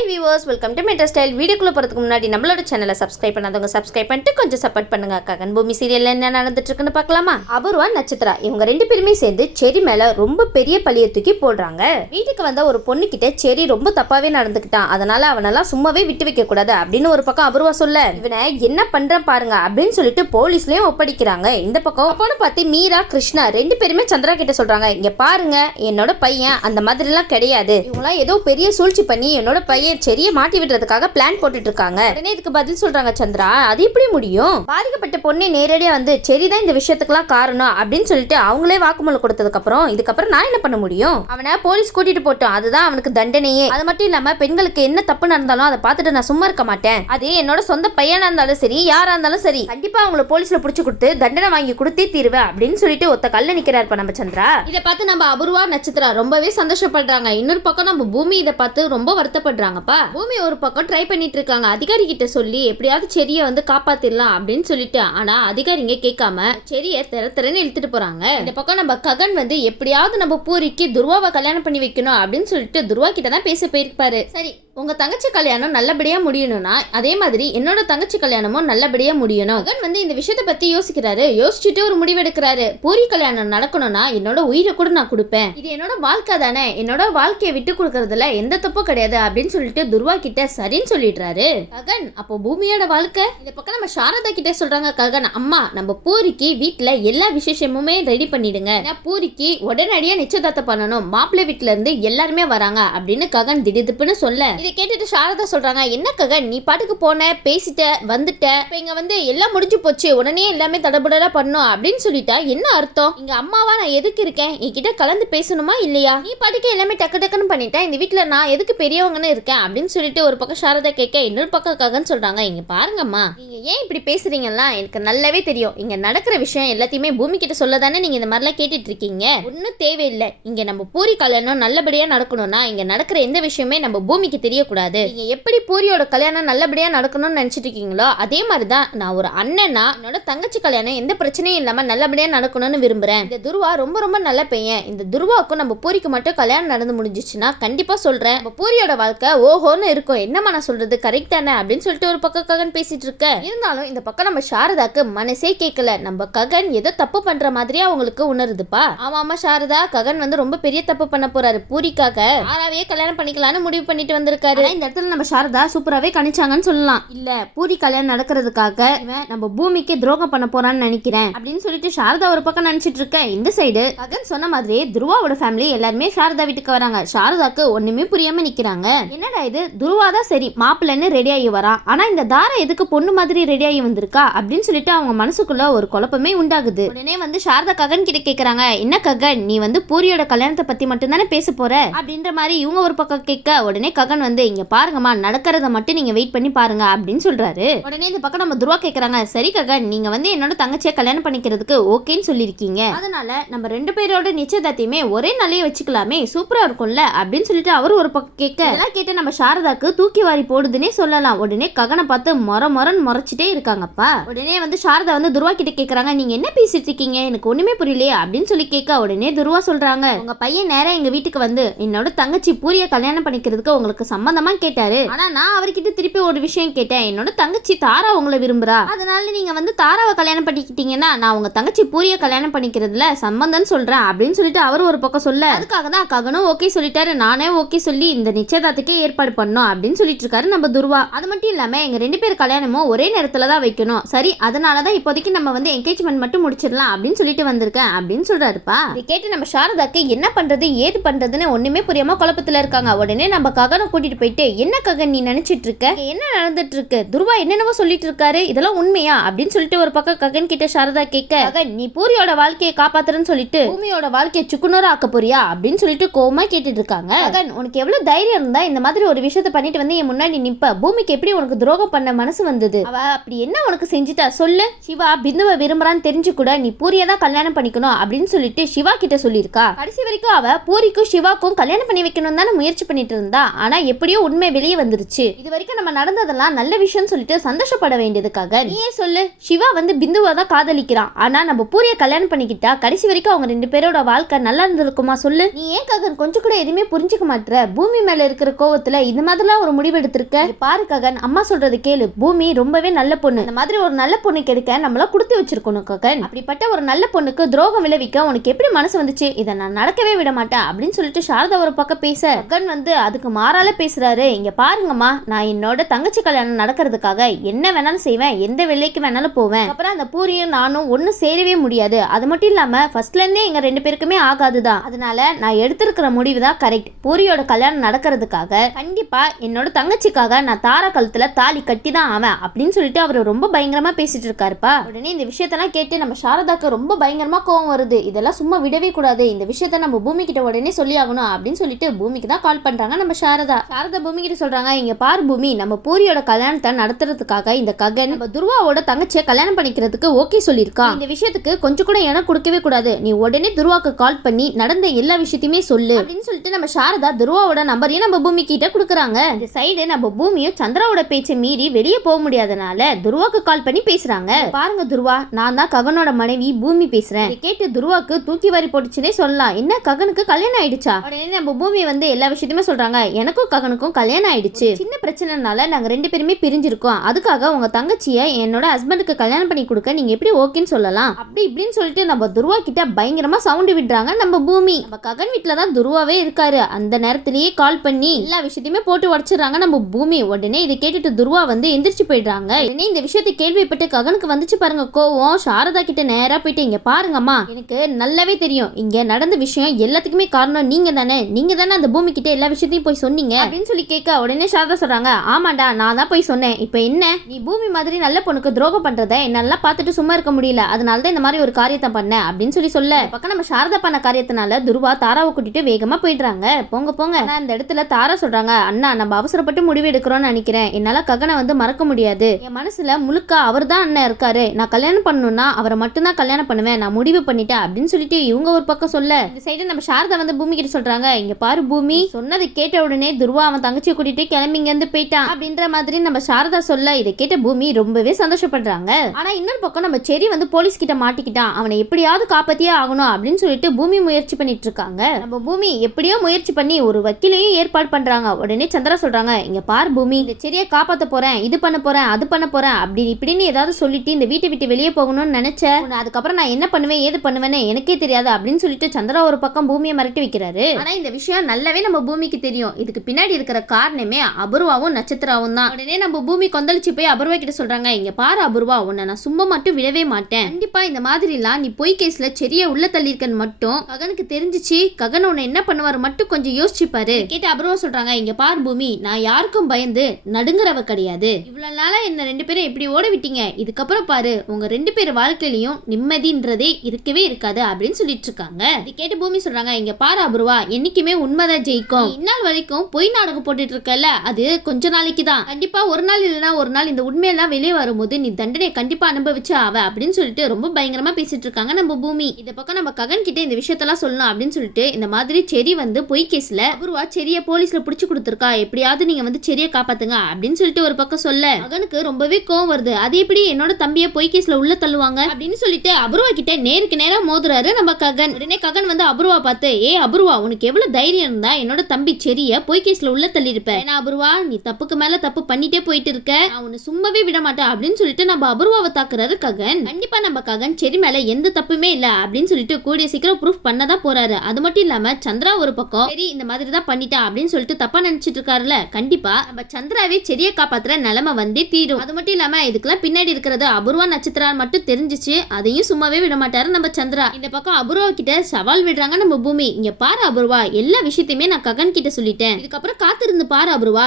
Hi viewers, welcome to metro style. வீடியோக்குள்ள போகிறதுக்கு முன்னாடி நம்மளோட சேனலை சப்ஸ்கிரைப் பண்ணாதவங்க சப்ஸ்கிரைப் பண்ணிட்டு கொஞ்சம் சப்போர்ட் பண்ணுங்க. ககன் பூமி சீரியல்ல என்ன நடந்துட்டு இருக்குன்னு பார்க்கலாமா? அபூர்வா, நட்சத்திரா இவங்க ரெண்டு பேருமே சேர்ந்து செரி மேல ரொம்ப பெரிய பழிய தூக்கி போடுறாங்க. வீட்டுக்கு வந்த ஒரு பொண்ணு கிட்ட செரி ரொம்ப தப்பாவே நடந்துக்கிட்டான், அதனால அவனெல்லாம் சும்மாவே விட்டு வைக்க கூடாது அப்படின்னு ஒரு பக்கம் அபூர்வா சொல்ல, இவனை என்ன பண்றான் பாருங்க அப்படின்னு சொல்லிட்டு போலீஸ்லயும் ஒப்படைக்கிறாங்க. இந்த பக்கம் அப்போன்னு பார்த்து மீரா, கிருஷ்ணா ரெண்டு பேருமே சந்திரா கிட்ட சொல்றாங்க, இங்க பாருங்க என்னோட பையன் அந்த மாதிரி எல்லாம் கிடையாது, இவங்களாம் ஏதோ பெரிய சூழ்ச்சி பண்ணி என்னோட பையன் செரிய மாட்டி விடுறதுக்காக பிளான் போட்டுட்டு இருக்காங்க. உடனே இதுக்கு பதில் சொல்றாங்க சந்திரா, அது எப்படி முடியும்? பாதிக்கப்பட்ட பொண்ணே நேரடியா வந்து செரிதான் இந்த விஷயத்துக்குலாம் காரணம் அப்படின்னு சொல்லிட்டு அவங்களே வாக்குமூலம் கொடுத்ததுக்கு அப்புறம் இதுக்கப்புறம் நான் என்ன பண்ண முடியும்? அவனை போலீஸ் கூட்டிட்டு போட்டோம், அதுதான் அவனுக்கு தண்டனையே. அது மட்டும் இல்லாம பெண்களுக்கு என்ன தப்பு நடந்தாலும் அதை பார்த்துட்டு நான் சும்மா இருக்க மாட்டேன். அது என்னோட சொந்த பையனா இருந்தாலும் சரி, யாரா இருந்தாலும் சரி, கண்டிப்பா அவங்கள போலீஸ்ல புடிச்சு கொடுத்து தண்டனை வாங்கி கொடுத்தே தீருவேன் அப்படின்னு சொல்லிட்டு ஒத்த கல்ல நிக்கிறாரு நம்ம சந்திரா. இதை பார்த்து நம்ம அபூர்வா, நட்சத்திரா ரொம்பவே சந்தோஷப்படுறாங்க. இன்னொரு பக்கம் நம்ம பூமி இதை பார்த்து ரொம்ப வருத்தப்படுறாங்கப்பா. பூமி ஒரு பக்கம் ட்ரை பண்ணிட்டு இருக்காங்க, அதிகாரி கிட்ட சொல்லி எப்படியாவது செடியை வந்து காப்பாத்திடலாம் அப்படின்னு சொல்லிட்டு. ஆனா அதிகாரிங்க கேட்காம செடியை திறன்னு இழுத்துட்டு போறாங்க. இந்த பக்கம் நம்ம ககன் வந்து எப்படியாவது நம்ம பூரிக்கு துருவாவை கல்யாணம் பண்ணி வைக்கணும் அப்படின்னு சொல்லிட்டு துருவா கிட்ட தான் பேச போயிருப்பாரு. சரி, உங்க தங்கச்சி கல்யாணம் நல்லபடியா முடியணும்னா அதே மாதிரி என்னோட தங்கச்சி கல்யாணமும் நல்லபடியா முடியணும். ககன் வந்து இந்த விஷயத்தை பத்தி யோசிக்கிறாரு. யோசிச்சுட்டு ஒரு முடிவு எடுக்கிறாரு. பூரி கல்யாணம் நடக்கணும்னா என்னோட உயிரை கூட நான் கொடுப்பேன், இது என்னோட வாழ்க்கை தானே, என்னோட வாழ்க்கையை விட்டு கொடுக்கறதுல எந்த தப்பும் கிடையாது அப்படின்னு சொல்லிட்டு துருவா கிட்ட சரின்னு சொல்லிடுறாரு ககன். அப்போ பூமியோட வாழ்க்கை. இந்த பக்கம் நம்ம சாரதா கிட்ட சொல்றாங்க ககன், அம்மா நம்ம பூரிக்கு வீட்டுல எல்லா விசேஷமுமே ரெடி பண்ணிடுங்க, பூரிக்கு உடனடியா நிச்சயதார்த்தம் பண்ணணும், மாப்பிள்ளை வீட்டுல இருந்து எல்லாருமே வராங்க அப்படின்னு ககன் திடுதுப்புன்னு சொல்ல, இதை கேட்டுட்டு சாரதா சொல்றாங்க, என்ன ககன் நீ பாட்டுக்கு போன, பேசிட்ட, வந்துட்ட, இப்ப இங்க வந்து எல்லாம் முடிஞ்சு போச்சு, உடனே எல்லாமே தடபுடலா பண்ணும் அப்படின்னு சொல்லிட்டா என்ன அர்த்தம்? இங்க அம்மாவா நான் எதுக்கு இருக்கேன்? என்கிட்ட கலந்து பேசணுமா இல்லையா? நீ பாட்டுக்கு எல்லாமே டக்கு டக்குன்னு பண்ணிட்டேன், இந்த வீட்டுல நான் எதுக்கு பெரியவங்கன்னு இருக்கேன் அப்படின்னு சொல்லிட்டு ஒரு பக்கம் சாரதா கேட்க, இன்னொரு பக்கம் ககன் சொல்றாங்க, இங்க பாருங்கம்மா, நீங்க ஏன் இப்படி பேசுறீங்கன்னா எனக்கு நல்லாவே தெரியும், இங்க நடக்கிற விஷயம் எல்லாத்தையுமே பூமி கிட்ட சொல்லதானே நீங்க இந்த மாதிரிலாம் கேட்டுட்டு இருக்கீங்க, ஒன்னும் தேவையில்லை. இங்க நம்ம பூரி கல்யாணம் நல்லபடியா நடக்கணும்னா இங்க நடக்கிற எந்த விஷயமே நம்ம பூமிக்கு தெரியக்கூடாது. நீங்க எப்படி பூரியோட கல்யாணம் நல்லபடியா நடக்கணும்னு நினைச்சிட்டு இருக்கீங்களோ அதே மாதிரிதான் நான் ஒரு அண்ணனா என்னோட தங்கச்சி கல்யாணம் எந்த பிரச்சனையும் இல்லாம நல்லபடியா நடக்கணும்னு விரும்புறேன். இந்த துருவா ரொம்ப ரொம்ப நல்ல பையன், இந்த துருவாவுக்கும் நம்ம பூரிக்கு மட்டும் கல்யாணம் நடந்து முடிஞ்சிச்சுன்னா கண்டிப்பா சொல்றேன் நம்ம பூரியோட வாழ்க்கை ஓஹோன்னு இருக்கும். என்னமா நான் சொல்றது கரெக்ட் தானே அப்படின்னு சொல்லிட்டு ஒரு பக்கம் ககன் பேசிட்டு இருக்க. இருந்தாலும் இந்த பக்கம் நம்ம சாரதாக்கு மனசே கேட்கல, நம்ம ககன் ஏதோ தப்பு பண்ற மாதிரியா அவங்களுக்கு உணருதுப்பா. ஆமா சாரதா, ககன் வந்து ரொம்ப பெரிய தப்பு பண்ண போறாரு, பூரிக்காக யாராவே கல்யாணம் பண்ணிக்கலாம்னு முடிவு பண்ணிட்டு வந்திருக்காரு. இந்த இடத்துல நம்ம சாரதா சூப்பராவே கணிச்சாங்கன்னு சொல்லலாம். இல்ல பூரி கல்யாணம் நடக்கிறதுக்காக நம்ம பூமிக்கு துரோகம் பண்ண போறான்னு நினைக்கிறேன் அப்படின்னு சொல்லிட்டு சாரதா ஒரு பக்கம் நினைச்சிட்டு இருக்க. இந்த சைடு ககன் சொன்ன மாதிரி துருவாவோட ஃபேமிலி எல்லாருமே சாரதா வீட்டுக்கு வராங்க. சாரதாக்கு ஒண்ணுமே புரியாம நிக்கிறாங்க. என்னடா இது, துருவாதான் சரி மாப்பிள்ளைன்னு ரெடி ஆகி வரான், ஆனா இந்த தாரா எதுக்கு பொண்ணு மாதிரி ரெடி ஆகி வந்திருக்கா அப்படின்னு சொல்லிட்டு அவங்க மனசுக்குள்ள ஒரு குழப்பமே உண்டாகுது. உடனே வந்து சாரதா ககன் கிட்ட கேக்குறாங்க, என்ன ககன் நீ வந்து பூரியோட கல்யாணத்தை பத்தி மட்டும் தானே பேச போற அப்படின்ற மாதிரி இவங்க ஒரு பக்கம் கேட்க, உடனே ககன் வந்து இங்க பாருங்கம்மா நடக்கிறத மட்டும் நீங்க வெயிட் பண்ணி பாருங்க அப்படின்னு சொல்றாரு. உடனே இந்த பக்கம் நம்ம துருவா கேக்குறாங்க, சரி ககன் நீங்க வந்து என்னோட தங்கச்சியை கல்யாணம் பண்ணிக்கிறதுக்கு ஓகேன்னு சொல்லிருக்கீங்க, அதனால நம்ம ரெண்டு பேரோட நிச்சயதார்த்தையுமே ஒரே நாளையே வச்சுக்கலாமே, சூப்பரா இருக்கும்ல அப்படின்னு சொல்லிட்டு அவரு ஒரு பக்கம் கேட்க, இதெல்லாம் கேட்டு நம்ம சாரதாக்கு தூக்கி வாரி போடுதுன்னே சொல்லலாம். உடனே ககனை பார்த்து மொரன்னு முறைச்சிட்டே இருக்காங்கப்பா. உடனே வந்து சாரதா வந்து துருவா கிட்ட கேக்குறாங்க, நீங்க என்ன பேசிட்டு இருக்கீங்க எனக்கு ஒண்ணுமே புரியலையே அப்படின்னு சொல்லி கேட்க, உடனே துருவா சொல்றாங்க, உங்க பையன் நேரம் எங்க வீட்டுக்கு வந்து என்னோட தங்கச்சி பூரிய கல்யாணம் பண்ணிக்கிறதுக்கு உங்களுக்கு சம்பந்தமா கேட்டாரு, ஆனா நான் அவர்கிட்ட திருப்பி ஒரு விஷயம் கேட்டேன், என்னோட தங்கச்சி தாரா உங்களை விரும்புறா, அதனால நீங்க வந்து தாராவை கல்யாணம் பண்ணிக்கிட்டீங்கன்னா நான் உங்க தங்கச்சி பூரிய கல்யாணம் பண்ணிக்கிறதுல சம்பந்தம் சொல்றேன் அப்படின்னு சொல்லிட்டு அவர் ஒரு பக்கம் சொல்ல, அதுக்காக தான் ககனும் ஓகே சொல்லிட்டாரு, நானே ஓகே சொல்லி இந்த நிச்சயதார்த்தத்துக்கே ஏற்பாடு பண்ணோம் அப்படின்னு சொல்லிட்டு இருக்காரு நம்ம துருவா. அது மட்டும் இல்லாம எங்க ரெண்டு பேர் கல்யாணமும் ஒரே நேரத்துல தான் வைக்கணும், சரி அதனாலதான் இப்போதைக்கு நம்ம வந்து என்கேஜ்மெண்ட் மட்டும் முடிச்சிடலாம் அப்படின்னு சொல்லிட்டு வந்திருக்கேன் அப்படின்னு சொல்றாருப்பா. இதை கேட்டு நம்ம சாரதாக்கு என்ன பண்றது ஏது பண்றதுன்னு ஒண்ணுமே புரியாம குழப்பத்துல இருக்காங்க. உடனே நம்ம ககனை கூட்டிட்டு போயிட்டு, என்ன ககன் நீ நினைச்சிட்டு இருக்க, என்ன நடந்துட்டு இருக்கு, துருவா என்னென்னவோ சொல்லிட்டு இருக்காரு, இதெல்லாம் உண்மையா அப்படின்னு சொல்லிட்டு ஒரு பக்கம் ககன் கிட்ட சாரதா கேட்க, ககன் நீ பூரியோட வாழ்க்கையை காப்பாத்துறன்னு சொல்லிட்டு பூமியோட வாழ்க்கையை சுக்குநூறு ஆக்க போறியா அப்படின்னு சொல்லிட்டு கோவமா கேட்டுட்டு இருக்காங்க. ககன் உனக்கு எவ்வளவு தைரியம் இருந்தா இந்த மாதிரி ஒரு விஷயத்தை பண்ணிட்டு வந்து என் முன்னாடி நிப்ப, பூமிக்கு எப்படி உனக்கு துரோகம் பண்ண மனசு வந்தது, அவ அப்படி என்ன உனக்கு செஞ்சுட்டா சொல்லு, சிவா பிந்துவை விரும்புறான்னு தெரிஞ்சு கூட நீ பூரியை தான் கல்யாணம் பண்ணிக்கணும் அப்படின்னு சொல்லிட்டு சிவா கிட்ட சொல்லியிருக்கா. கடைசி வரைக்கும் அவ பூரிக்கும் சிவாக்கும் கல்யாணம் பண்ணி வைக்கணும் தானே முயற்சி பண்ணிட்டு இருந்தா, ஆனா எப்படியோ உண்மை வெளியே வந்துருச்சு. இது வரைக்கும் நம்ம நடந்ததெல்லாம் நல்ல விஷயம் சொல்லிட்டு சந்தோஷப்பட வேண்டியதுக்காக நீயே சொல்லு, சிவா வந்து பிந்துவை தான் காதலிக்கிறான், ஆனா நம்ம பூரிய கல்யாணம் பண்ணிக்கிட்டா கடைசி வரைக்கும் அவங்க ரெண்டு பேரோட வாழ்க்கை நல்லா இருந்திருக்குமா சொல்லு. நீ ஏன் ககன் கொஞ்சம் கூட எதுவுமே புரிஞ்சுக்க மாட்டேற, பூமி மேல இருக்கிற கோவத்துல கோவத்துல இந்த மாதிரிலாம் ஒரு முடிவு எடுத்திருக்க? பாரு ககன், அம்மா சொல்றது கேளு. பூமி ரொம்பவே நல்ல பொண்ணு. இந்த மாதிரி ஒரு நல்ல பொண்ணு கிடைக்க நம்மள கொடுத்து வச்சிருக்கணும் ககன். அப்படிப்பட்ட ஒரு நல்ல பொண்ணுக்கு துரோகம் விளைவிக்க உனக்கு எப்படி மனசு வந்துச்சு? இதை நான் நடக்கவே விட மாட்டேன் அப்படின்னு சொல்லிட்டு சாரதா ஒரு பக்கம் பேச, ககன் வந்து அதுக்கு மாறால பேசுறாரு. இங்க பாருங்கம்மா, நான் என்னோட தங்கச்சி கல்யாணம் நடக்கிறதுக்காக என்ன வேணாலும் செய்வேன், எந்த வேலைக்கு வேணாலும் போவேன். அப்புறம் அந்த பூரியும் நானும் ஒன்னும் சேரவே முடியாது. அது மட்டும் இல்லாம ஃபர்ஸ்ட்ல இருந்தே எங்க 2 பேருக்குமே ஆகாதுதான். அதனால நான் எடுத்திருக்கிற முடிவு தான் கரெக்ட். பூரியோட கல்யாணம் நடக்கிறதுக்காக கண்டிப்பா என்னோட தங்கச்சிக்காக நான் தாரா கழுத்துல தாலி கட்டி தான் ஆவேன் அப்படின்னு சொல்லிட்டு அவர் ரொம்ப பயங்கரமா பேசிட்டு இருக்காருப்பா. உடனே இந்த விஷயத்தெல்லாம் கேட்டு நம்ம சாரதாக்கு ரொம்ப பயங்கரமா கோவம் வருது. இதெல்லாம் சும்மா விடவே கூடாது, இந்த விஷயத்த நம்ம பூமி கிட்ட உடனே சொல்லி ஆகணும் அப்படின்னு சொல்லிட்டு பூமிக்கு தான் கால் பண்றாங்க நம்ம சாரதா. பூமி கிட்ட சொல்றாங்க, இங்க பாரு பூமி, நம்ம பூரியோட கல்யாணத்தை நடத்துறதுக்காக இந்த ககன் நம்ம துருவாவோட தங்கச்சியை கல்யாணம் பண்ணிக்கிறதுக்கு ஓகே சொல்லியிருக்கா. இந்த விஷயத்துக்கு கொஞ்சம் கூட எனக்கு கொடுக்கவே கூடாது. நீ உடனே துருவாக்கு கால் பண்ணி நடந்த எல்லா விஷயத்தையுமே சொல்லு அப்படின்னு சொல்லிட்டு நம்ம சாரதா துருவாவோட நம்பரையும் நம்ம பூமி கிட்ட கொடுக்குறாங்க. இந்த சைடு நம்ம பூமியும் சந்திராவோட பேச்சை மீறி வெளியே போக முடியாதனால துருவாக்கு கால் பண்ணி பேசுறாங்க. பாருங்க துருவா, நான் தான் ககனோட மனைவி பூமி பேசுறேன். கேட்டு துருவாக்கு தூக்கி வாரி போட்டுச்சுனே சொல்லலாம். என்ன ககனுக்கு கல்யாணம் ஆயிடுச்சா? உடனே நம்ம பூமி வந்து எல்லா விஷயத்தையுமே சொல்றாங்க. எனக்கும் ககனுக்கும் கல்யாணம் ஆயிடுச்சு. சின்ன பிரச்சனைனால நாங்க 2 பேருமே பிரிஞ்சிருக்கோம். அதுக்காக உங்க தங்கச்சியை என்னோட ஹஸ்பண்டுக்கு கல்யாணம் பண்ணி கொடுக்க நீங்க எப்படி ஓகேன்னு சொல்லலாம் அப்படி இப்படின்னு சொல்லிட்டு நம்ம துருவா கிட்ட பயங்கரமா சவுண்ட் விடுறாங்க நம்ம பூமி. நம்ம ககன் வீட்டுல தான் துருவாவே இருக்காரு. அந்த நேரத்திலேயே கால் பண்ணி எல்லா விஷயத்தையுமே போட்டு உடச்சிடுறாங்க நம்ம பூமி. உடனே இதை கேட்டுட்டு துருவா வந்து எந்திரிச்சு போயிடுறாங்க. உடனே இந்த விஷயத்தை கேள்விப்பட்டு ககனுக்கு வந்துச்சு பாருங்க கோவம். சாரதா கிட்ட நேரா போயிட்டு, இங்க பாருங்கம்மா, எனக்கு நல்லாவே தெரியும் இங்க நடந்த விஷயம் எல்லாத்துக்குமே காரணம் நீங்க தானே. நீங்க தானே அந்த பூமி கிட்ட எல்லா விஷயத்தையும் போய் சொன்னீங்க அப்படின்னு சொல்லி கேட்க, உடனே சாரதா சொல்றாங்க, ஆமாண்டா நான் தான் போய் சொன்னேன். இப்போ என்ன, நீ பூமி மாதிரி நல்ல பொண்ணுக்கு துரோகம் பண்றத என்னால பார்த்துட்டு சும்மா இருக்க முடியல. அதனால தான் இந்த மாதிரி ஒரு காரியத்தை பண்ணேன் அப்படின்னு சொல்ல பக்கம் நம்ம சாரதா பண்ண காரியத்தினால துருவா தாராவை கூட்டிட்டு வேகமா போயிடுறாங்க. போங்க போங்க. அந்த இடத்துல தாரா சொல்றாங்க, அண்ணா நம்ம அவசரப்பட்டு முடிவு எடுக்கிறோம்னு நினைக்கிறேன். என்னால ககனை வந்து மறக்க முடியாது. என் மனசுல முழுக்க அவர் தான் அண்ணன் இருக்காரு. நான் கல்யாணம் பண்ணணும்னா அவரை மட்டும்தான் கல்யாணம் பண்ணுவேன். நான் முடிவு பண்ணிட்டேன் அப்படின்னு சொல்லிட்டு இவங்க ஒரு பக்கம் சொல்ல, இந்த சைடு நம்ம சாரதா வந்து பூமி கிட்ட சொல்றாங்க, இங்க பாரு பூமி, சொன்னது கேட்ட உடனே துருவா அவன் தங்கச்சியை கூட்டிட்டு கிளம்பிங்க இருந்து போயிட்டான் அப்படின்ற மாதிரி நம்ம சாரதா சொல்ல, இதை கேட்ட பூமி ரொம்பவே சந்தோஷப்படுறாங்க. ஆனா இன்னொரு பக்கம் நம்ம செரி வந்து போலீஸ் கிட்ட மாட்டிக்கிட்டான். அவனை எப்படியாவது காப்பாத்தியே ஆகணும் அப்படின்னு சொல்லிட்டு பூமி முயற்சி பண்ணிட்டு இருக்காங்க. நம்ம பூமி எப்படியோ முயற்சி பண்ணி ஒரு வக்கீலையும் ஏற்பாடு பண்றாங்க. உடனே சந்திரா சொல்றாங்க, இங்க பாரு பூமி, இந்த செடியை காப்பாத்த போறேன், இது பண்ண போறேன், அது பண்ண போறேன் அப்படி இப்படின்னு ஏதாவது சொல்லிட்டு இந்த வீட்டை விட்டு வெளியே போகணும்னு நினைச்சேன். அதுக்கப்புறம் நான் என்ன பண்ணுவேன் ஏது பண்ணுவேன்னு எனக்கே தெரியாது அப்படின்னு சொல்லிட்டு சந்திரா ஒரு பக்கம் பூமியை மிரட்டி வைக்கிறாரு. ஆனா இந்த விஷயம் நல்லாவே நம்ம பூமிக்கு தெரியும். இதுக்கு பின்னாடி இருக்கிற காரணமே அபூர்வாவும் நட்சத்திராவும் தான். உடனே நம்ம பூமி கொந்தளிச்சு போய் அபூர்வா கிட்ட சொல்றாங்க, இங்க பாரு அபூர்வா, உன்னை நான் சும்மா மட்டும் விடவே மாட்டேன். கண்டிப்பா இந்த மாதிரி எல்லாம் நீ பொய் கேஸ்ல செரிய உள்ள தள்ளியிருக்கன்னு மட்டும் ககனுக்கு தெரிஞ்சிச்சு, ககன் உன்னை என்ன பண்ணுவாரு மட்டும் கொஞ்சம் யோசிச்சு பாரு. கேட்டு அபூர்வா சொல்றாங்க, இங்க பாரு பூமி, நான் யாருக்கும் பயந்து நடுங்குறவ கிடையாது. இவ்வளவு நாளா என்ன 2 பேரும் எப்படி ஓட விட்டீங்க. இதுக்கப்புறம் பாரு உங்க 2 பேர் வாழ்க்கையிலையும் நிம்மதின்றதே இருக்கவே இருக்காது அப்படின்னு சொல்லிட்டு இருக்காங்க. இது கேட்டு பூமி சொல்றாங்க, இங்க பாரு அபூர்வா, என்னைக்குமே உண்மைதான் ஜெயிக்கும். இந்நாள் வரைக்கும் பொய் நாடகம் போட்டுட்டு இருக்கல, அது கொஞ்ச நாளைக்கு தான். கண்டிப்பா ஒரு நாள் இல்லைன்னா ஒரு நாள் இந்த உண்மையெல்லாம் வெளியே வரும்போது நீ தண்டனையை கண்டிப்பா அனுபவிச்சு ஆவ அப்படின்னு சொல்லிட்டு ரொம்ப பயங்கரமா பேசிட்டு இருக்காங்க நம்ம பூமி. இந்த பக்கம் நம்ம ககன் கிட்ட இந்த விஷயத்தெல்லாம் சொல்லணும் அப்படின்னு சொல்லிட்டு இந்த மாதிரி செரி வந்து பொய் கேஸ்ல அபூர்வா செரியை போலீஸ்ல புடிச்சு கொடுத்துருக்கா, எப்படியாவது நீங்க வந்து செரியை காப்பாத்துங்க அப்படின்னு சொல்லிட்டு ஒரு பக்கம் சொல்ல, ககனுக்கு ரொம்பவே கோவம் வருது. அது எப்படி என்னோட தம்பியை பொய் கேஸ்ல உள்ள தள்ளுவாங்க அப்படின்னு சொல்லிட்டு அபூர்வா கிட்ட நேருக்கு நேரா மோதுறாரு நம்ம ககன். உடனே ககன் வந்து அபூர்வா பார்த்து, ஏ அபூர்வா, உனக்கு எவ்வளவு தைரியம் இருந்தா என்னோட தம்பி செரிய பொய் கேஸ்ல உள்ள தள்ளி இருப்ப. ஏன்னா அபூர்வா, நீ தப்புக்கு மேல தப்பு பண்ணிட்டே போயிட்டு இருக்க, நான் உன்னை சும்மாவே விட மாட்டேன் அப்படின்னு சொல்லிட்டு நம்ம அபூர்வாவை தாக்குறாரு ககன். கண்டிப்பா நம்ம ககன் செரி மேல எந்த தப்புமே இல்ல அப்படின்னு சொல்லிட்டு கூடிய சீக்கிரம் ப்ரூஃப் பண்ணதான் போறாரு. அது மட்டும் இல்லாம சந்திரா ஒரு பக்கம் சரி இந்த மாதிரி தான் பண்ணிட்டா அப்படின்னு சொல்லிட்டு தப்பா நினைச்சிட்டு இருக்காருல, கண்டிப்பா நம்ம சந்திராவே செடியை காப்பாத்துற நிலைமை வந்தே தீரும். அது மட்டும் இல்லாம இதுக்கெல்லாம் பின்னாடி இருக்கிறது அபூர்வா நட்சத்திரா மட்டும் தெரிஞ்சிச்சு, அதையும் சும்மாவே விட மாட்டாரு நம்ம சந்திரா. இந்த பக்கம் அபூர்வா கிட்ட சவால் விடுறாங்க நம்ம பூமி. இங்க பாரு அபூர்வா, எல்லா விஷயத்தையுமே நான் ககன் கிட்ட சொல்லிட்டேன். இதுக்கப்புறம் காத்திருந்து பாரு அபூர்வா,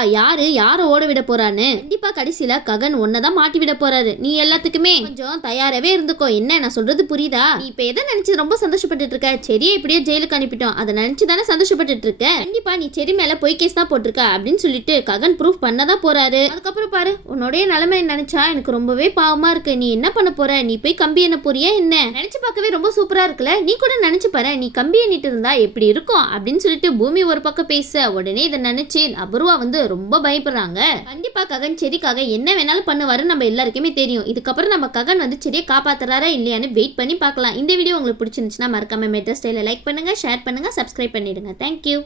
யார ஓட விட போறான்னு. கண்டிப்பா கடைசியில ககன் ஒன்னதான் மாட்டி விட போறாரு. நீ எல்லாத்துக்குமே கொஞ்சம் தயாராவே இருந்துக்கோ. என்ன நான் சொல்றது புரியுதா? நீ இப்ப எதை நினைச்சு ரொம்ப சந்தோஷப்பட்டு இருக்க? செரியை இப்படியே ஜெயிலுக்கு அனுப்பிட்டோம், அதை நினைச்சு தானே சந்தோஷப்பட்டு இருக்க. கண்டிப்பா நீ செரி மேல பொய் கேஸ் தான் போட்டிருக்க அப்படின்னு சொல்லிட்டு ககன் ப்ரூஃப் பண்ணதான் போறாரு. அதுக்கப்புறம் பாரு, உன்னுடைய நிலைமை நினைச்சா எனக்கு ரொம்பவே பாவமா இருக்கு. நீ என்ன பண்ண போற? நீ போய் கம்பி என்ன போறியா என்ன? நினைச்சு பார்க்கவே ரொம்ப சூப்பரா இருக்குல்ல. நீ கூட நினைச்சு பாரு, நீ கம்பி எண்ணிட்டு இருந்தா எப்படி இருக்கும் அப்படின்னு சொல்லிட்டு பூமி ஒரு பக்கம் பேச, உடனே இதை நினைச்சு அபூர்வா வந்து ரொம்ப பயப்படுறாங்க. கண்டிப்பா ககன் செடிக்காக என்ன வேணாலும் பண்ணுவாரு நம்ம எல்லாருக்குமே தெரியும். இதுக்கப்புறம் நம்ம ககன் வந்து செடியை காப்பாத்துறாரா இல்லையான்னு வெயிட் பண்ணி பார்க்கலாம். இந்த வீடியோ உங்களுக்கு பிடிச்சிருந்துச்சுன்னா மறக்காம மெட்ரா ஸ்டைல லைக் பண்ணுங்க, ஷேர் பண்ணுங்க, சப்ஸ்கிரைப் பண்ணிடுங்க. தேங்க்யூ.